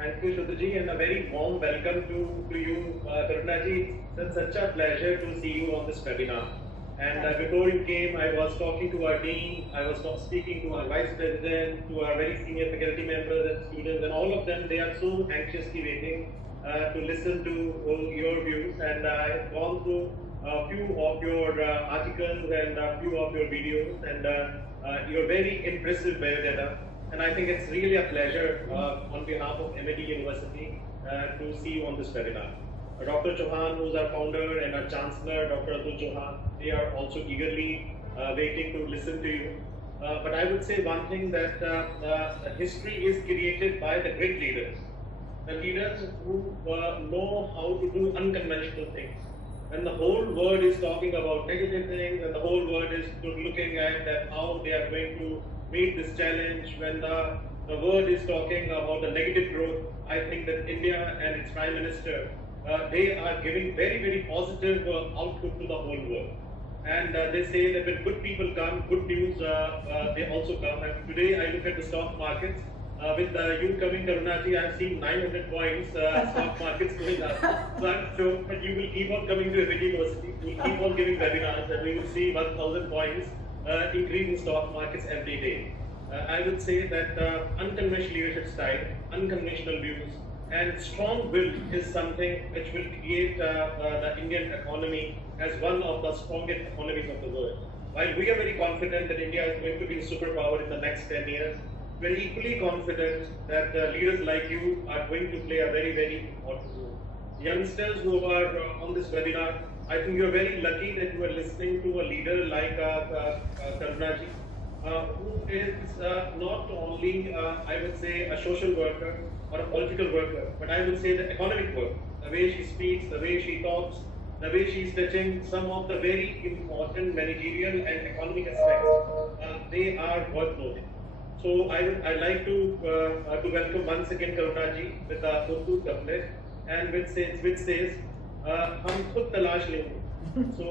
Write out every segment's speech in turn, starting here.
Thank you, Shruti, and a very warm welcome to you, Karuna ji. It's such a pleasure to see you on this webinar. And before you came, I was talking to our dean, I was speaking to our vice president, to our very senior faculty members and students, and all of them, they are so anxiously waiting to listen to all your views. And I have gone through a few of your articles and a few of your videos, and your very impressive biodata. And I think it's really a pleasure on behalf of MIT University to see you on this webinar. Dr. Chauhan, who's our founder, and our Chancellor, Dr. Atul Chauhan, they are also eagerly waiting to listen to you. But I would say one thing, that history is created by the great leaders. The leaders who know how to do unconventional things. When the whole world is talking about negative things, and the whole world is looking at that how they are going to meet this challenge, when the world is talking about the negative growth, I think that India and its Prime Minister, they are giving very, very positive output to the whole world. And they say that when good people come, good news, they also come. And today I look at the stock markets. With you coming, Karunaji, I have seen 900 points stock markets going up. So I'm sure that you will keep on coming to MIT University. We will keep on giving webinars, and we will see 1,000 points increase in stock markets every day. I would say that unconventional leadership style, unconventional views, and strong will is something which will create the Indian economy as one of the strongest economies of the world. While we are very confident that India is going to be a superpower in the next 10 years, we are equally confident that leaders like you are going to play a very, very important role. Youngsters who are on this webinar, I think you are very lucky that you are listening to a leader like Karunaji, who is not only, I would say, a social worker or a political worker, but I would say the economic worker. The way she speaks, the way she talks, the way she is touching some of the very important managerial and economic aspects, they are worth noting. So I'd like to welcome once again Karunaji with the Urdu couplet, and which says, "Hum khud talash lenge." So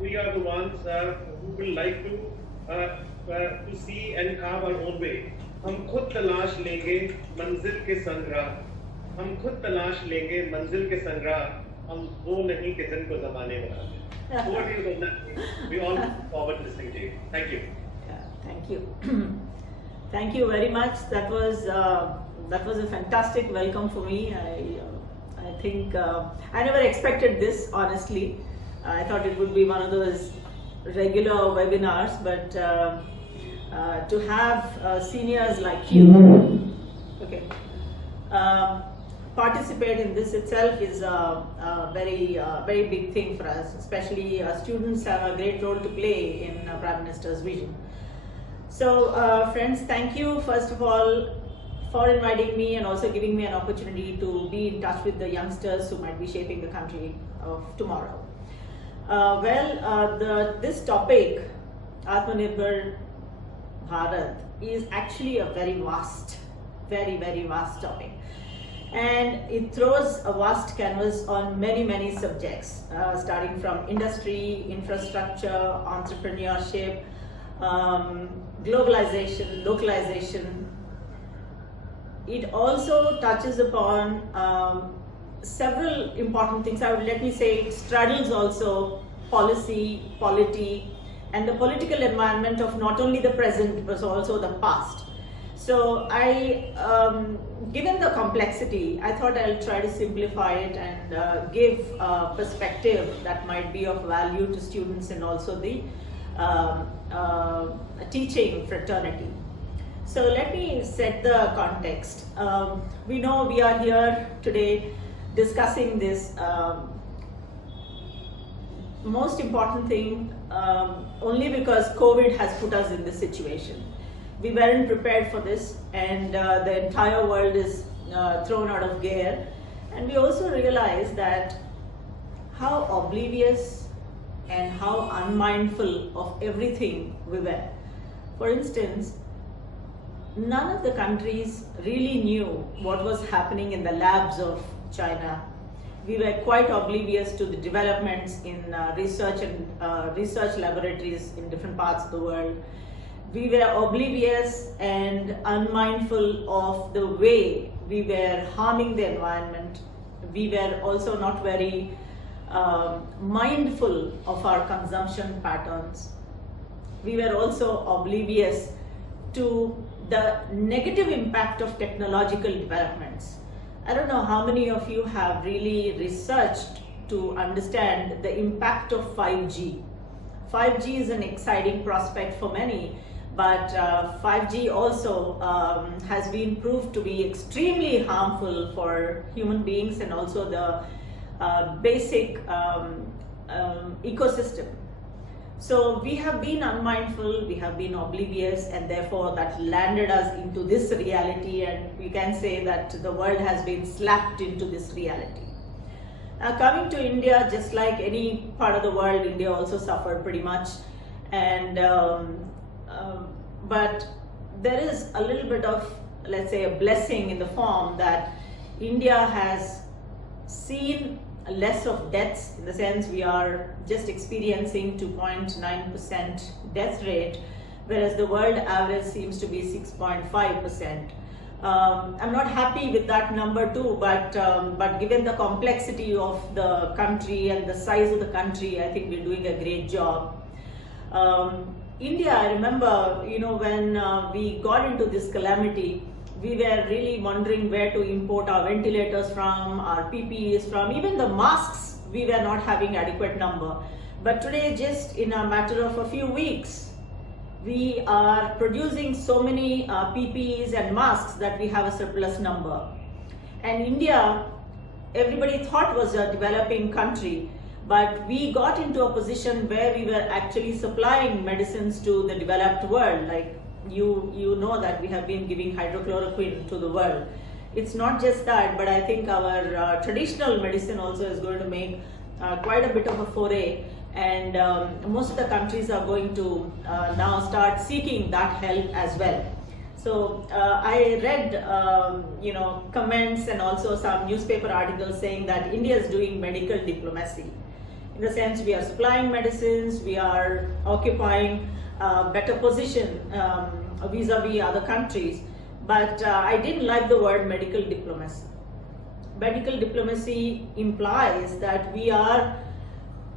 we are the ones who will like to see and carve our own way. हम खुद तलाश लेंगे मंजिल के संग्राह, हम खुद तलाश लेंगे मंजिल के संग्राह, हम वो नहीं कि जिनको ज़माने बना दे. Over to you, Karunaji. We all look forward to listening to you. Thank you. Yeah, thank you. Thank you very much. That was a fantastic welcome for me. I think I never expected this, honestly. I thought it would be one of those regular webinars, but to have seniors like you, okay, participate in this itself is a very big thing for us. Especially students have a great role to play in Prime Minister's vision. So friends, thank you first of all for inviting me and also giving me an opportunity to be in touch with the youngsters who might be shaping the country of tomorrow. This topic, Atmanirbhar Bharat, is actually a very vast topic, and it throws a vast canvas on many subjects, starting from industry, infrastructure, entrepreneurship, globalization, localization. It also touches upon several important things. Let me say it straddles also policy, polity, and the political environment of not only the present but also the past. So given the complexity, I thought I'll try to simplify it and give a perspective that might be of value to students and also the teaching fraternity. So let me set the context. We know we are here today discussing this most important thing only because COVID has put us in this situation. We weren't prepared for this, and the entire world is thrown out of gear. And we also realize that how oblivious and how unmindful of everything we were. For instance, none of the countries really knew what was happening in the labs of China. We were quite oblivious to the developments in research and research laboratories in different parts of the world. We were oblivious and unmindful of the way we were harming the environment, we were also not very mindful of our consumption patterns. We were also oblivious to the negative impact of technological developments. I don't know how many of you have really researched to understand the impact of 5G. 5G is an exciting prospect for many, but 5G also has been proved to be extremely harmful for human beings and also the basic ecosystem. So we have been unmindful, we have been oblivious, and therefore that landed us into this reality, and we can say that the world has been slapped into this reality. Now coming to India, just like any part of the world, India also suffered pretty much, and but there is a little bit of, let's say, a blessing in the form that India has seen less of deaths, in the sense we are just experiencing 2.9% death rate, whereas the world average seems to be 6.5%. I'm not happy with that number too, but given the complexity of the country and the size of the country, I think we're doing a great job. India, I remember, when we got into this calamity, we were really wondering where to import our ventilators from, our PPEs from, even the masks, we were not having adequate number. But today, just in a matter of a few weeks, we are producing so many PPEs and masks that we have a surplus number. And India, everybody thought was a developing country, but we got into a position where we were actually supplying medicines to the developed world. Like you know that we have been giving hydrochloroquine to the world. It's not just that, but I think our traditional medicine also is going to make quite a bit of a foray, and most of the countries are going to now start seeking that help as well. So I read comments and also some newspaper articles saying that India is doing medical diplomacy. In the sense, we are supplying medicines, we are occupying a better position vis-a-vis other countries, but I didn't like the word medical diplomacy. Medical diplomacy implies that we are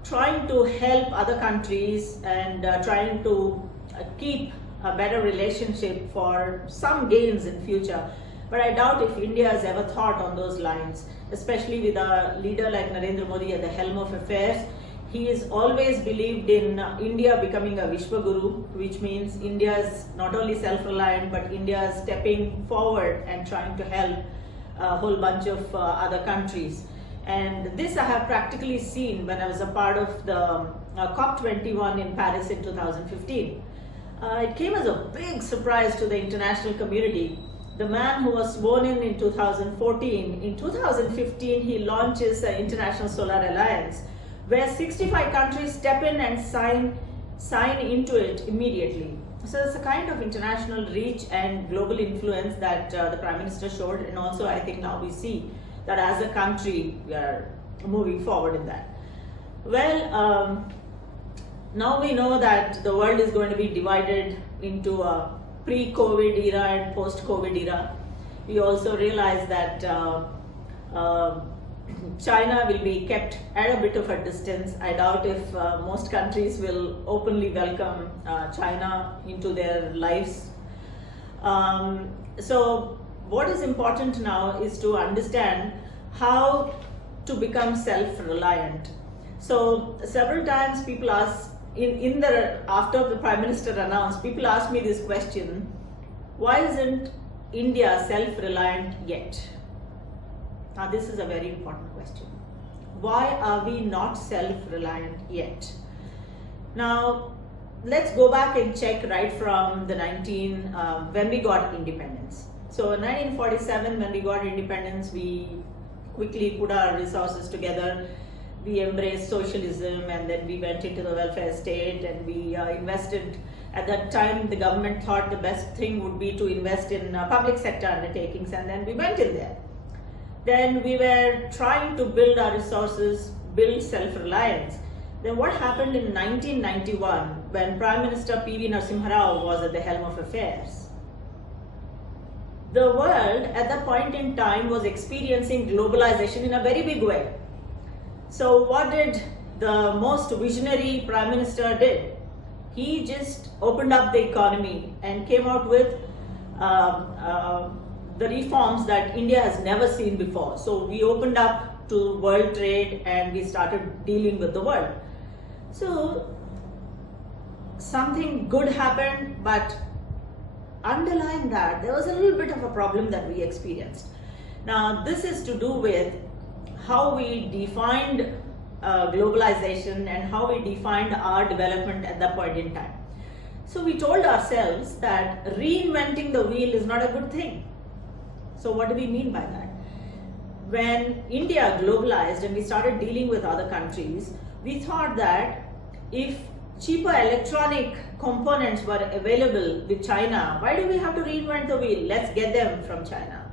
trying to help other countries and trying to keep a better relationship for some gains in future. But I doubt if India has ever thought on those lines, especially with a leader like Narendra Modi at the helm of affairs. He has always believed in India becoming a Vishwaguru, which means India is not only self-reliant, but India is stepping forward and trying to help a whole bunch of other countries. And this I have practically seen when I was a part of the COP21 in Paris in 2015. It came as a big surprise to the international community. The man who was sworn in 2014, in 2015 he launches the International Solar Alliance, where 65 countries step in and sign into it immediately. So it's a kind of international reach and global influence that the Prime Minister showed, and also I think now we see that as a country we are moving forward in that. Well, now we know that the world is going to be divided into a pre-COVID era and post-COVID era. We also realize that China will be kept at a bit of a distance. I doubt if most countries will openly welcome China into their lives. So what is important now is to understand how to become self-reliant. So several times people ask, after the Prime Minister announced, people ask me this question: why isn't India self-reliant yet? Now this is a very important question. Why are we not self-reliant yet? Now let's go back and check right from the when we got independence. So in 1947, when we got independence, we quickly put our resources together. We embraced socialism, and then we went into the welfare state, and we invested. At that time, the government thought the best thing would be to invest in public sector undertakings, and then we went in there. Then we were trying to build our resources, build self-reliance. Then what happened in 1991 when Prime Minister P.V. Narasimha Rao was at the helm of affairs? the world at that point in time was experiencing globalization in a very big way. So what did the most visionary Prime Minister did? He just opened up the economy and came out with the reforms that India has never seen before. So we opened up to world trade and we started dealing with the world. So something good happened, but underlying that, there was a little bit of a problem that we experienced. Now, this is to do with how we defined globalization and how we defined our development at that point in time. So we told ourselves that reinventing the wheel is not a good thing. So what do we mean by that? When India globalized and we started dealing with other countries, we thought that if cheaper electronic components were available with China, why do we have to reinvent the wheel? Let's get them from China.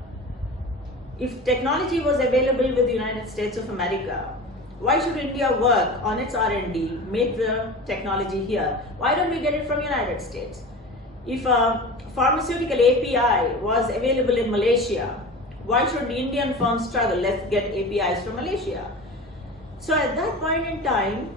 If technology was available with the United States of America, why should India work on its R&D, make the technology here? Why don't we get it from United States? If a pharmaceutical API was available in Malaysia, why should Indian firms struggle? Let's get APIs from Malaysia. So at that point in time,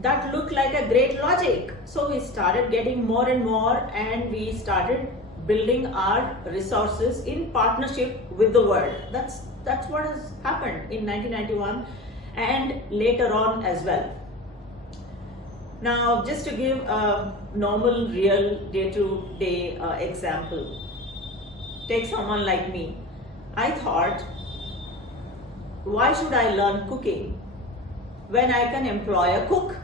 that looked like a great logic. So we started getting more and more, and we started building our resources in partnership with the world. That's what has happened in 1991 and later on as well. Now, just to give a normal, real day-to-day example, take someone like me. I thought, why should I learn cooking when I can employ a cook?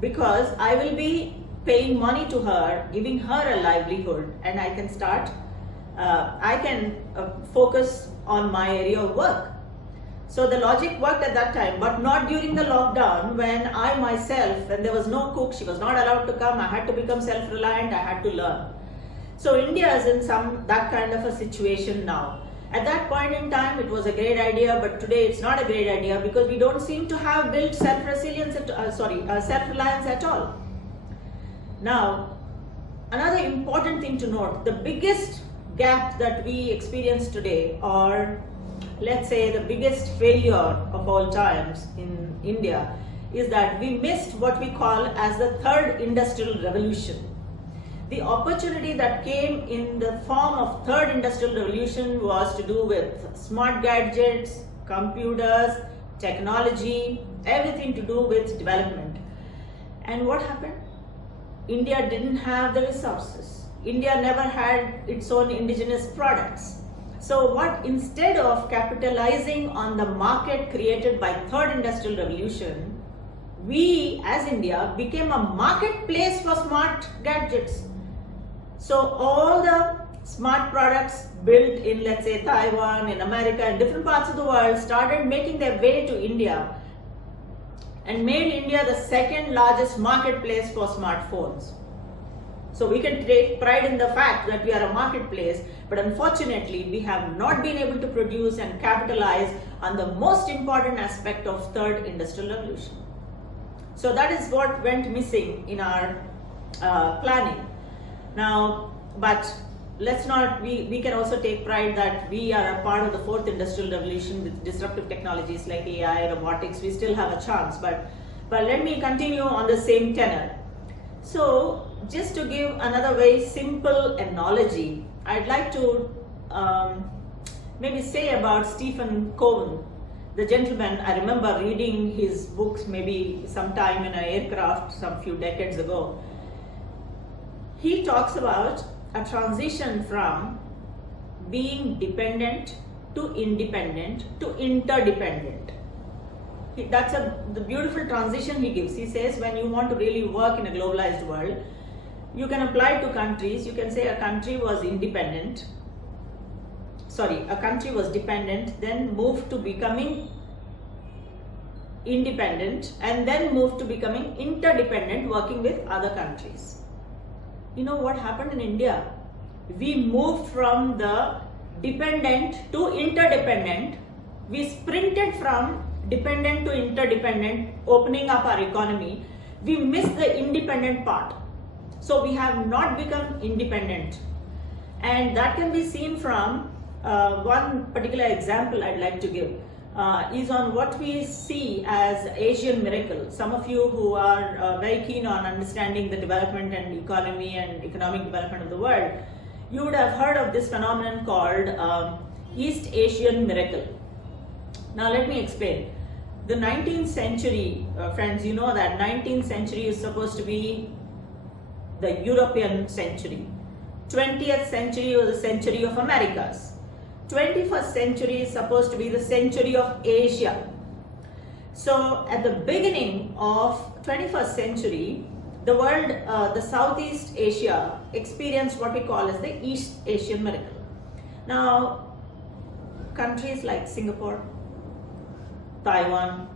Because I will be paying money to her, giving her a livelihood, and I can start, focus on my area of work. So the logic worked at that time, but not during the lockdown when I myself, when there was no cook, she was not allowed to come, I had to become self-reliant, I had to learn. So India is in that kind of a situation now. At that point in time, it was a great idea, but today it's not a great idea because we don't seem to have built self-reliance at all. Now, another important thing to note, the biggest gap that we experience today, or let's say the biggest failure of all times in India, is that we missed what we call as the third industrial revolution. The opportunity that came in the form of third industrial revolution was to do with smart gadgets, computers, technology, everything to do with development. And what happened? India didn't have the resources. India never had its own indigenous products. So instead of capitalizing on the market created by third industrial revolution, we as India became a marketplace for smart gadgets. So all the smart products built in, let's say, Taiwan, in America, in different parts of the world started making their way to India and made India the second largest marketplace for smartphones. So we can take pride in the fact that we are a marketplace, but unfortunately we have not been able to produce and capitalize on the most important aspect of third industrial revolution. So that is what went missing in our planning. Now, but let's not, we can also take pride that we are a part of the fourth industrial revolution with disruptive technologies like AI, robotics. We still have a chance, but let me continue on the same tenor. So just to give another very simple analogy, I'd like to maybe say about Stephen Cohen, the gentleman. I remember reading his books maybe sometime in an aircraft some few decades ago. He talks about a transition from being dependent to independent to interdependent. That's the beautiful transition he gives. He says when you want to really work in a globalized world, you can apply to countries. You can say a country was independent, a country was dependent, then moved to becoming independent, and then moved to becoming interdependent, working with other countries. You know what happened in India? We moved from the dependent to interdependent. We sprinted from dependent to interdependent, opening up our economy. We missed the independent part. So we have not become independent. And that can be seen from one particular example I'd like to give. Is on what we see as Asian miracle. Some of you who are very keen on understanding the development and economy and economic development of the world, you would have heard of this phenomenon called East Asian miracle. Now let me explain. The 19th century, friends, you know that 19th century is supposed to be the European century. 20th century was the century of Americas. 21st century is supposed to be the century of Asia. So at the beginning of 21st century, the world, the Southeast Asia experienced what we call as the East Asian miracle. Now, countries like Singapore, Taiwan,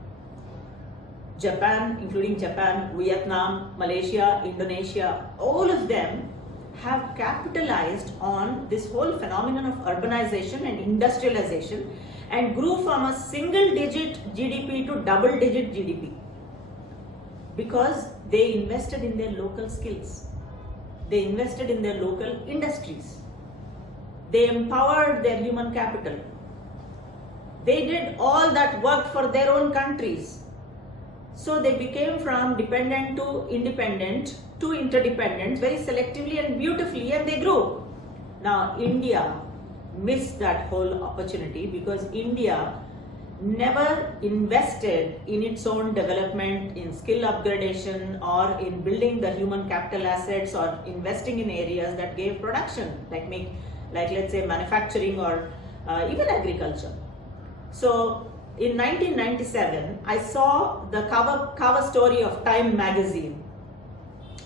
Japan, including Japan, Vietnam, Malaysia, Indonesia, all of them have capitalized on this whole phenomenon of urbanization and industrialization and grew from a single digit GDP to double digit GDP because they invested in their local skills. They invested in their local industries. They empowered their human capital. They did all that work for their own countries. So they became from dependent to independent to interdependent very selectively and beautifully, and they grew. Now India missed that whole opportunity because India never invested in its own development, in skill upgradation or in building the human capital assets or investing in areas that gave production like let's say manufacturing or even agriculture. So in 1997, I saw the cover story of Time magazine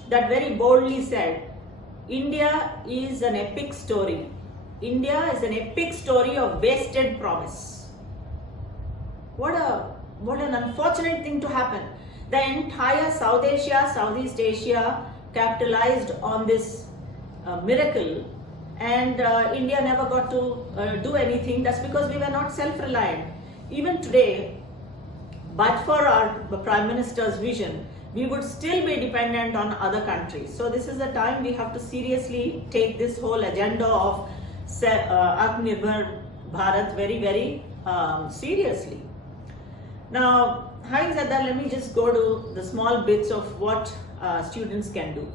that very boldly said, India is an epic story. India is an epic story of wasted promise. What an unfortunate thing to happen. The entire South Asia, Southeast Asia capitalized on this miracle, and India never got to do anything. That's because we were not self-reliant. Even today, but for our Prime Minister's vision, we would still be dependent on other countries. So this is the time we have to seriously take this whole agenda of Atmanirbhar Bharat very, very seriously. Now, having said that, let me just go to the small bits of what students can do.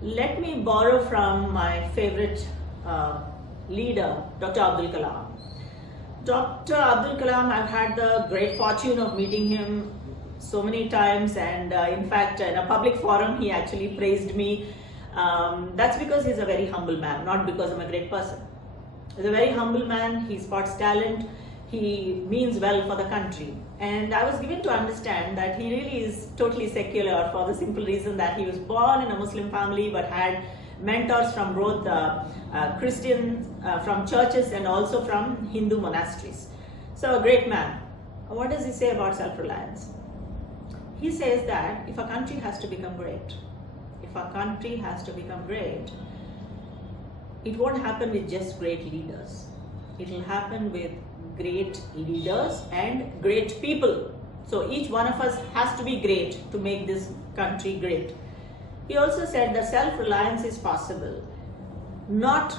Let me borrow from my favorite leader, Dr. Abdul Kalam. Dr. Abdul Kalam, I've had the great fortune of meeting him so many times, and in fact in a public forum he actually praised me. That's because he's a very humble man, not because I'm a great person. He's a very humble man, he spots talent, he means well for the country. And I was given to understand that he really is totally secular for the simple reason that he was born in a Muslim family but had mentors from both Christian, from churches and also from Hindu monasteries. So a great man. What does he say about self-reliance? He says that if a country has to become great, it won't happen with just great leaders. It will happen with great leaders and great people. So each one of us has to be great to make this country great. He also said that self-reliance is possible, not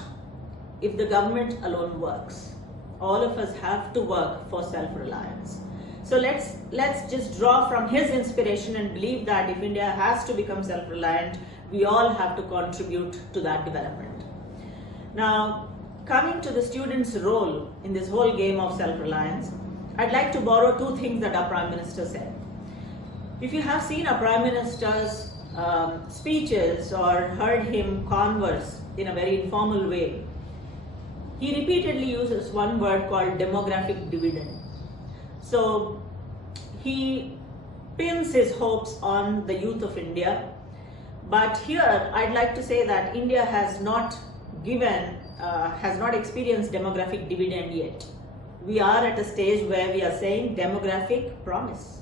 if the government alone works. All of us have to work for self-reliance. So let's just draw from his inspiration and believe that if India has to become self-reliant, we all have to contribute to that development. Now, coming to the students' role in this whole game of self-reliance, I'd like to borrow two things that our Prime Minister said. If you have seen our Prime Minister's speeches or heard him converse in a very informal way, he repeatedly uses one word called demographic dividend. So he pins his hopes on the youth of India, but here I'd like to say that India has not experienced demographic dividend yet. We are at a stage where we are saying demographic promise.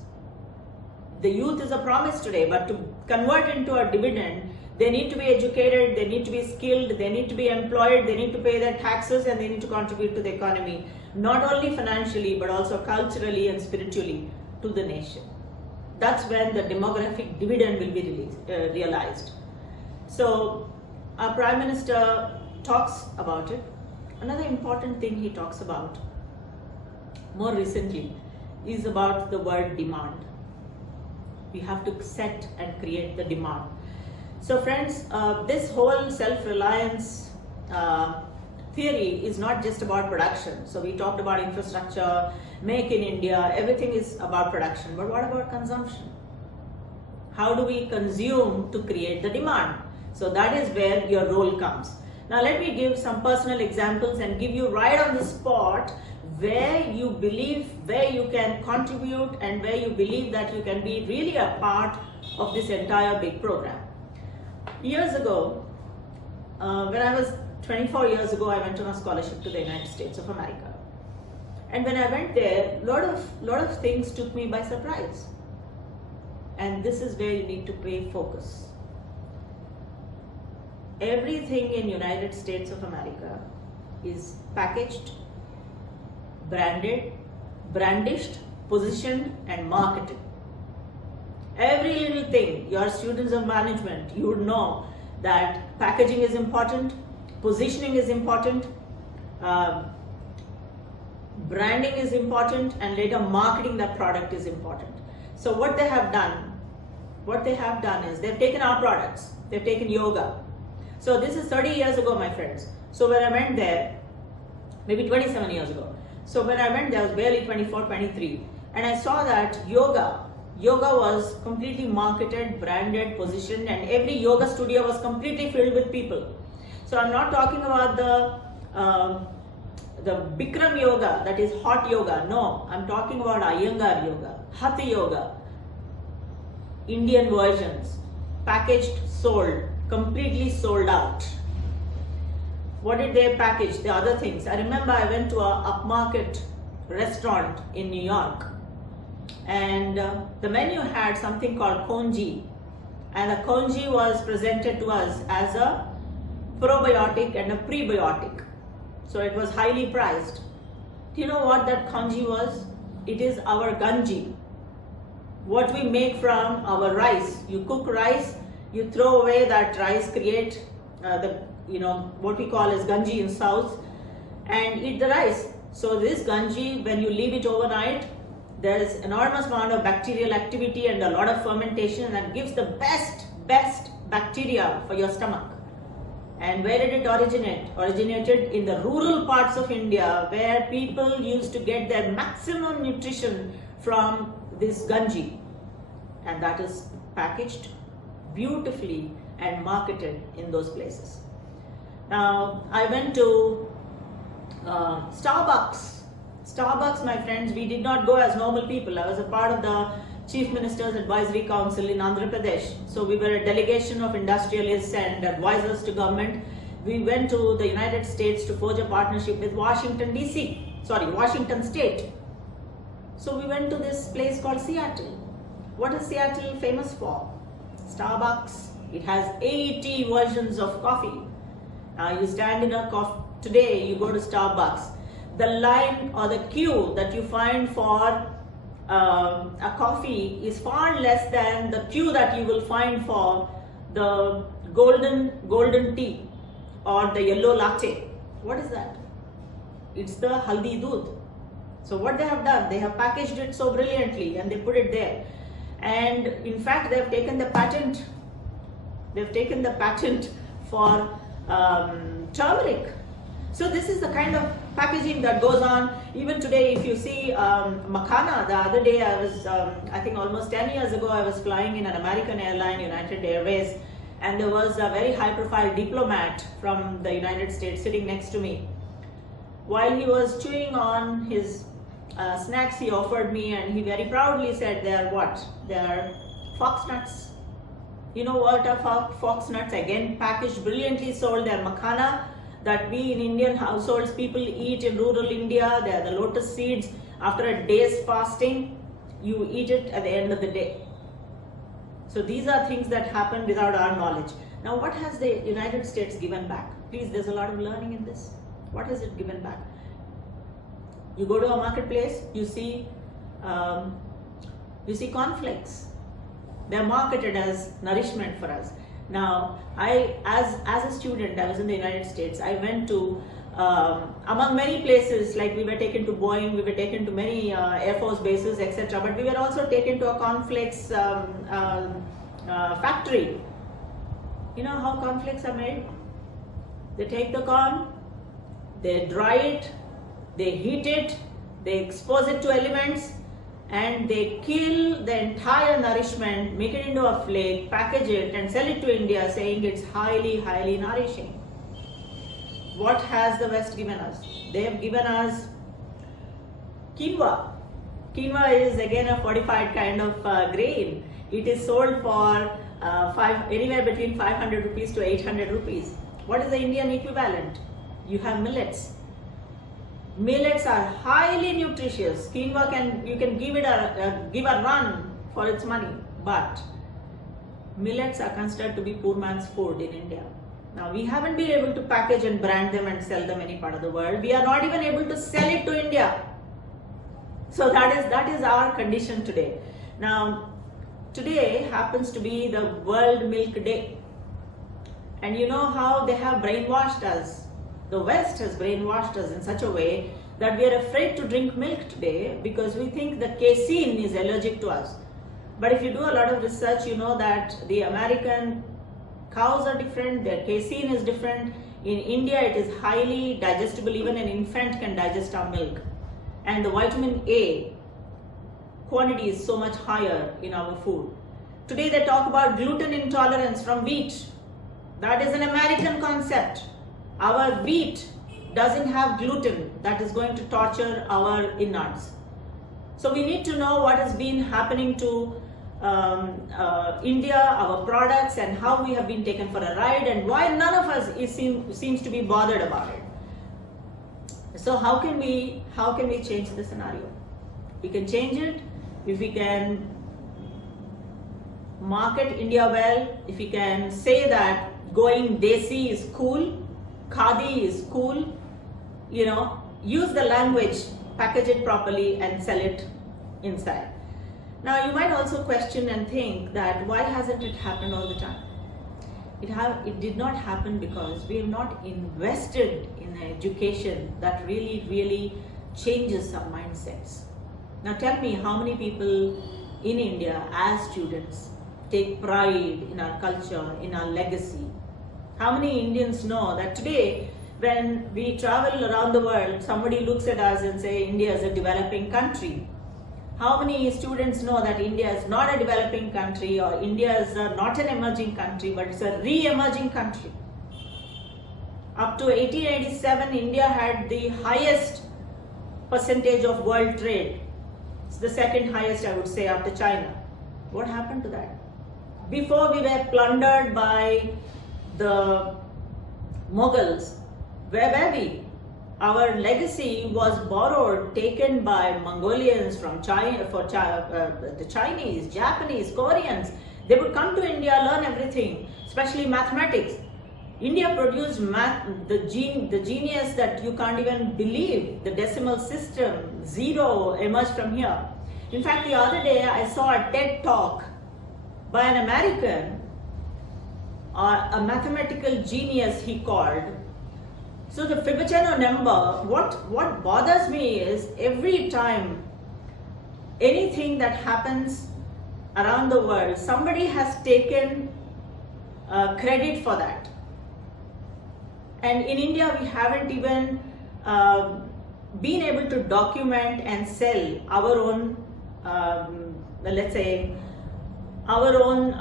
The youth is a promise today, but to convert into a dividend, they need to be educated, they need to be skilled, they need to be employed, they need to pay their taxes, and they need to contribute to the economy, not only financially, but also culturally and spiritually to the nation. That's when the demographic dividend will be realized. So our Prime Minister talks about it. Another important thing he talks about more recently is about the word demand. We have to set and create the demand. So friends, this whole self-reliance theory is not just about production. So we talked about infrastructure, make in India, everything is about production. But what about consumption? How do we consume to create the demand? So that is where your role comes. Now let me give some personal examples and give you right on the spot where you believe, where you can contribute and where you believe that you can be really a part of this entire big program. Years ago, when I was 24 years ago, I went on a scholarship to the United States of America. And when I went there, lot of things took me by surprise. And this is where you need to pay focus. Everything in United States of America is packaged, branded, brandished, positioned and marketed. Every little thing, your students of management, you would know that packaging is important, positioning is important, branding is important, and later marketing that product is important. So what they have done is they've taken our products, they've taken yoga. So this is 30 years ago, my friends. So when I went there, maybe 27 years ago. So when I went there, I was barely 24, 23. And I saw that yoga was completely marketed, branded, positioned, and every yoga studio was completely filled with people. So I'm not talking about the Bikram yoga, that is hot yoga. No, I'm talking about Iyengar yoga, Hatha yoga, Indian versions, packaged, sold, completely sold out. What did they package? The other things. I remember I went to a upmarket restaurant in New York, and the menu had something called congee, and the congee was presented to us as a probiotic and a prebiotic. So it was highly priced. Do you know what that congee was? It is our ganji. What we make from our rice. You cook rice, you throw away that rice, create what we call as ganji in South, and eat the rice. So this ganji, when you leave it overnight, there is enormous amount of bacterial activity and a lot of fermentation that gives the best bacteria for your stomach. And where did it originate? Originated in the rural parts of India, where people used to get their maximum nutrition from this ganji, and that is packaged beautifully and marketed in those places. Now I went to Starbucks. Starbucks, my friends, we did not go as normal people. I was a part of the Chief Minister's Advisory Council in Andhra Pradesh. So we were a delegation of industrialists and advisors to government. We went to the United States to forge a partnership with Washington State. So we went to this place called Seattle. What is Seattle famous for? Starbucks. It has 80 versions of coffee. You stand in a coffee, today you go to Starbucks. The line or the queue that you find for a coffee is far less than the queue that you will find for the golden tea or the yellow latte. What is that? It's the haldi doodh. So what they have done, they have packaged it so brilliantly and they put it there. And in fact, they have taken the patent. They've taken the patent for turmeric. So this is the kind of packaging that goes on. Even today, if you see Makhana, the other day I was, I think almost 10 years ago, I was flying in an American airline, United Airways, and there was a very high-profile diplomat from the United States sitting next to me. While he was chewing on his snacks he offered me, and he very proudly said, they are what? They are fox nuts. You know what are fox nuts? Again, packaged brilliantly, sold. They are makhana that we in Indian households, people eat in rural India. They are the lotus seeds. After a day's fasting, you eat it at the end of the day. So these are things that happen without our knowledge. Now, what has the United States given back? Please, there's a lot of learning in this. What has it given back? You go to a marketplace, you see cornflakes. They're marketed as nourishment for us. Now, as a student, I was in the United States. I went to among many places, like we were taken to Boeing, we were taken to many Air Force bases, etc. But we were also taken to a cornflakes factory. You know how cornflakes are made? They take the corn, they dry it, they heat it, they expose it to elements, and they kill the entire nourishment, make it into a flake, package it, and sell it to India, saying it's highly, highly nourishing. What has the West given us? They have given us quinoa. Quinoa is again a fortified kind of grain. It is sold for anywhere between 500 rupees to 800 rupees. What is the Indian equivalent? You have millets. Millets are highly nutritious. Quinoa you can give a run for its money, but millets are considered to be poor man's food in India. Now, we haven't been able to package and brand them and sell them any part of the world. We are not even able to sell it to India. So that is our condition today. Now, today happens to be the World Milk Day. And you know how they have brainwashed us. The West has brainwashed us in such a way that we are afraid to drink milk today because we think the casein is allergic to us. But if you do a lot of research, you know that the American cows are different, their casein is different. In India, it is highly digestible. Even an infant can digest our milk. And the vitamin A quantity is so much higher in our food. Today they talk about gluten intolerance from wheat. That is an American concept. Our wheat doesn't have gluten that is going to torture our innards. So we need to know what has been happening to India, our products, and how we have been taken for a ride, and why none of us seems to be bothered about it. So how can we change the scenario? We can change it if we can market India well, if we can say that going desi is cool, khadi is cool, use the language, package it properly and sell it inside. Now you might also question and think that why hasn't it happened all the time? It did not happen because we have not invested in education that really changes our mindsets. Now tell me how many people in India as students take pride in our culture, in our legacy. How many Indians know that today when we travel around the world, somebody looks at us and say India is a developing country? How many students know that India is not a developing country, or India is not an emerging country, but it's a re-emerging country? Up to 1887, India had the highest percentage of world trade. It's the second highest, I would say, after China. What happened to that? Before we were plundered by the Mughals, where were we? Our legacy was borrowed, taken by Mongolians from China, the Chinese, Japanese, Koreans. They would come to India, learn everything, especially mathematics. India produced the genius that you can't even believe. The decimal system, zero, emerged from here. In fact, the other day I saw a TED talk by an American, a mathematical genius he called. So the Fibonacci number, what bothers me is every time anything that happens around the world, somebody has taken credit for that. And in India, we haven't even been able to document and sell our own, let's say, our own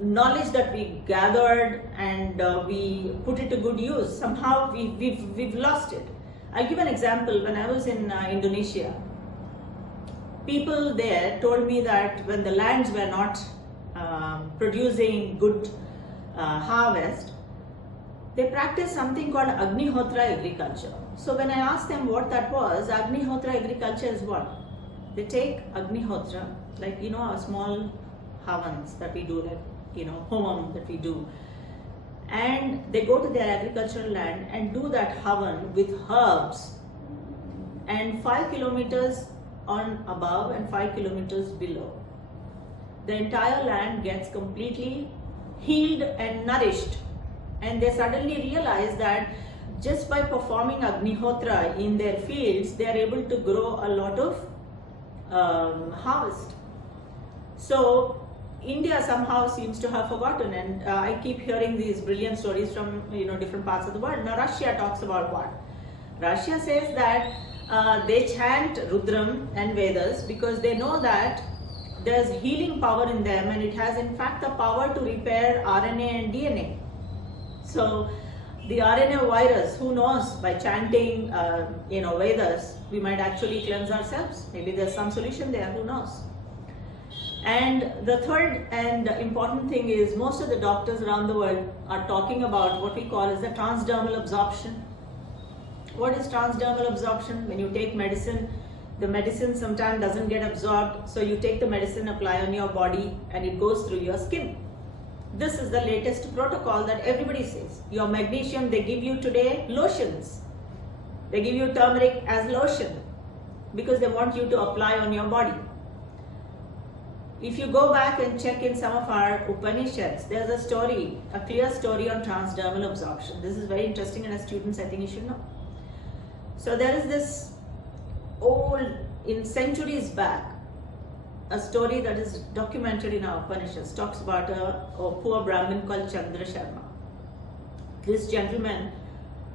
knowledge that we gathered, and we put it to good use. Somehow we've lost it. I'll give an example. When I was in Indonesia, people there told me that when the lands were not producing good harvest, they practiced something called Agnihotra agriculture. So when I asked them what that was, Agnihotra agriculture is what? They take Agnihotra, like a small havans that we do, like homam that we do, and they go to their agricultural land and do that havan with herbs, and 5 kilometers on above and 5 kilometers below, the entire land gets completely healed and nourished, and they suddenly realize that just by performing Agnihotra in their fields, they are able to grow a lot of harvest. So India somehow seems to have forgotten, and I keep hearing these brilliant stories from different parts of the world. Now Russia talks about what? Russia says that they chant Rudram and Vedas because they know that there's healing power in them, and it has in fact the power to repair RNA and DNA. So the RNA virus, who knows, by chanting Vedas, we might actually cleanse ourselves. Maybe there's some solution there, who knows. And the third and important thing is, most of the doctors around the world are talking about what we call as the transdermal absorption. What is transdermal absorption? When you take medicine, the medicine sometimes doesn't get absorbed, so you take the medicine, apply on your body, and it goes through your skin. This is the latest protocol that everybody says. Your magnesium, they give you today lotions. They give you turmeric as lotion because they want you to apply on your body. If you go back and check in some of our Upanishads, there's a story, a clear story on transdermal absorption. This is very interesting, and as students, I think you should know. So there is this old, in centuries back, a story that is documented in our Upanishads, talks about a poor Brahmin called Chandra Sharma. This gentleman,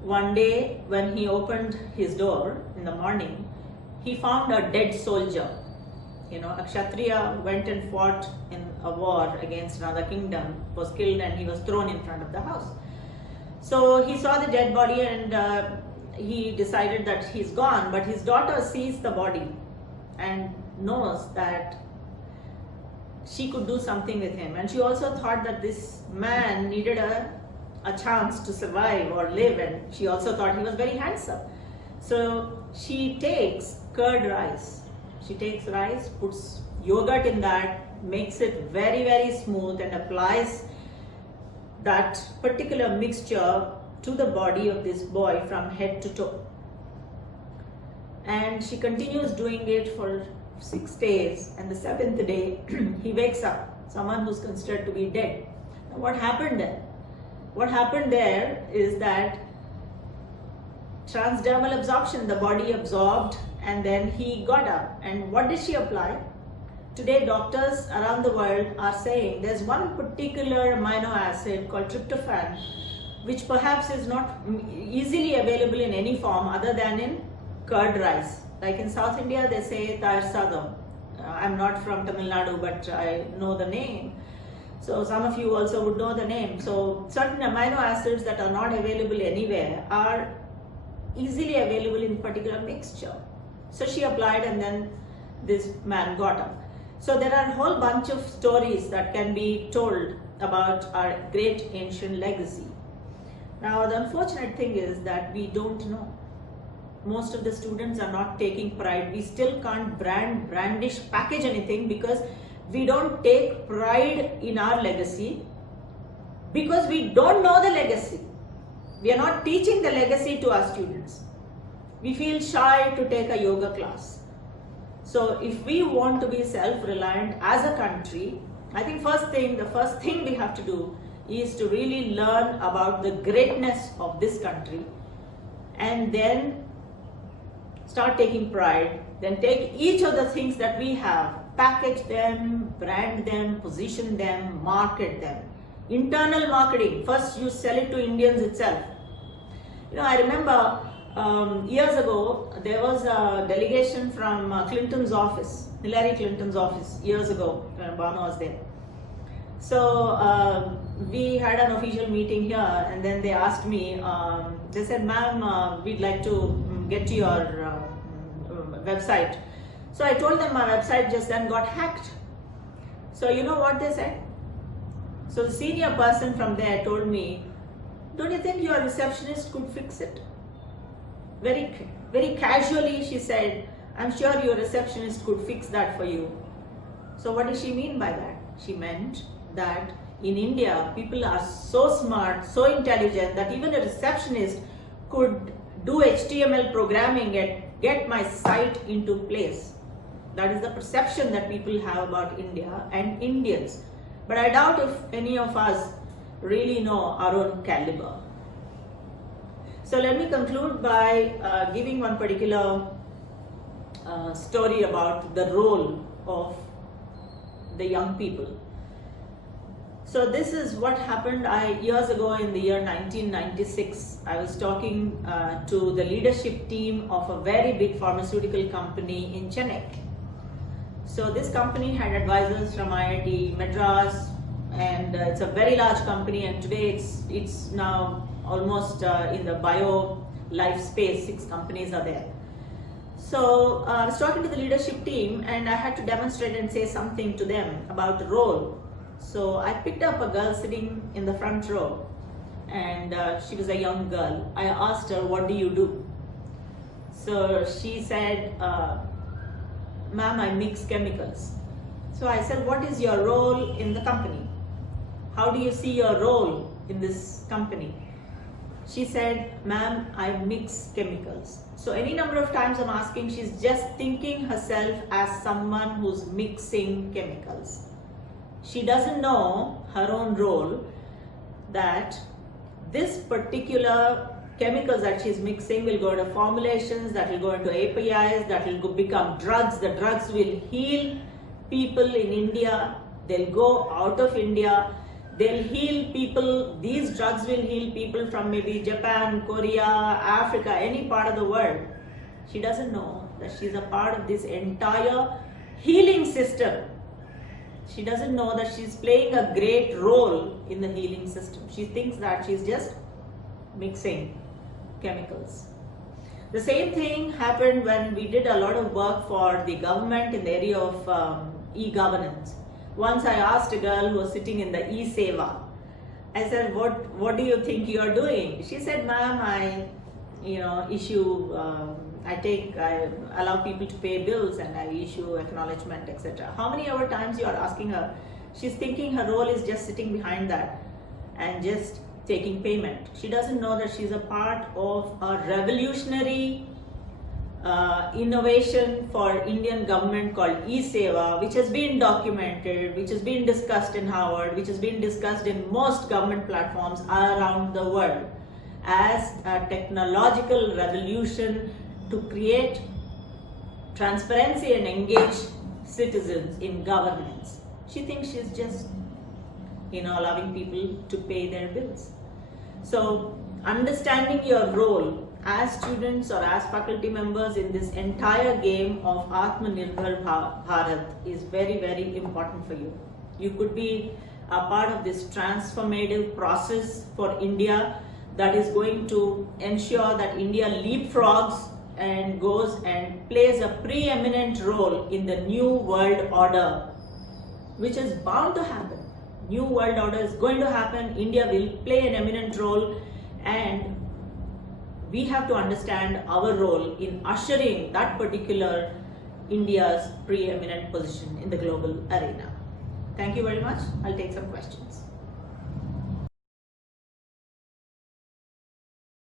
one day when he opened his door in the morning, he found a dead soldier. A Kshatriya went and fought in a war against another kingdom, was killed, and he was thrown in front of the house. So he saw the dead body, and he decided that he's gone, but his daughter sees the body and knows that she could do something with him, and she also thought that this man needed a chance to survive or live, and she also thought he was very handsome. So she takes curd rice. She takes rice, puts yogurt in that, makes it very, very smooth, and applies that particular mixture to the body of this boy from head to toe. And she continues doing it for 6 days, and the 7th day he wakes up, someone who's considered to be dead. Now, what happened there? What happened there is that transdermal absorption, the body absorbed, and then he got up. And what did she apply? Today doctors around the world are saying there's one particular amino acid called tryptophan, which perhaps is not easily available in any form other than in curd rice. Like in South India, they say tar sadam. I'm not from Tamil Nadu, but I know the name. So some of you also would know the name. So certain amino acids that are not available anywhere are easily available in particular mixture. So she applied, and then this man got up. So there are a whole bunch of stories that can be told about our great ancient legacy. Now the unfortunate thing is that we don't know. Most of the students are not taking pride. We still can't brandish, package anything because we don't take pride in our legacy, because we don't know the legacy. We are not teaching the legacy to our students. We feel shy to take a yoga class. So if we want to be self-reliant as a country, I think the first thing we have to do is to really learn about the greatness of this country, and then start taking pride. Then take each of the things that we have, package them, brand them, position them, market them. Internal marketing. First you sell it to Indians itself. I remember years ago, there was a delegation from Clinton's office, Hillary Clinton's office, years ago when Obama was there. So we had an official meeting here, and then they asked me, they said, ma'am, we'd like to get to your website. So I told them my website just then got hacked. So you know what they said? So the senior person from there told me, don't you think your receptionist could fix it? Very, very casually she said, I'm sure your receptionist could fix that for you. So what does she mean by that? She meant that in India, people are so smart, so intelligent that even a receptionist could do HTML programming and get my site into place. That is the perception that people have about India and Indians. But I doubt if any of us really know our own caliber. So let me conclude by giving one particular story about the role of the young people. So this is what happened years ago in the year 1996. I was talking to the leadership team of a very big pharmaceutical company in Chennai. So this company had advisors from IIT Madras, and it's a very large company, and today it's now almost in the bio life space. 6 companies are there. So I was talking to the leadership team, and I had to demonstrate and say something to them about the role. So I picked up a girl sitting in the front row, and she was a young girl. I asked her, "What do you do?" So she said, "Ma'am, I mix chemicals." So I said, "What is your role in the company? How do you see your role in this company?" She said, "Ma'am, I mix chemicals." So any number of times I'm asking, she's just thinking herself as someone who's mixing chemicals. She doesn't know her own role, that this particular chemicals that she's mixing will go into formulations, that will go into APIs, that will become drugs. The drugs will heal people in India. They'll go out of India. They'll heal people. These drugs will heal people from maybe Japan, Korea, Africa, any part of the world. She doesn't know that she's a part of this entire healing system. She doesn't know that she's playing a great role in the healing system. She thinks that she's just mixing chemicals. The same thing happened when we did a lot of work for the government in the area of e-governance. Once I asked a girl who was sitting in the e-Seva, I said, what do you think you are doing? She said, "Ma'am, I allow people to pay bills, and I issue acknowledgement, etc." How many other times you are asking her? She's thinking her role is just sitting behind that and just taking payment. She doesn't know that she's a part of a revolutionary innovation for Indian government called e-Seva, which has been documented, which has been discussed in Harvard, which has been discussed in most government platforms around the world as a technological revolution to create transparency and engage citizens in governance. She thinks she's just, allowing people to pay their bills. So understanding your role as students or as faculty members in this entire game of Atmanirbhar Bharat is very, very important for you. You could be a part of this transformative process for India that is going to ensure that India leapfrogs and goes and plays a preeminent role in the new world order, which is bound to happen. New world order is going to happen. India will play an eminent role, and we have to understand our role in ushering that particular India's preeminent position in the global arena. Thank you very much. I'll take some questions.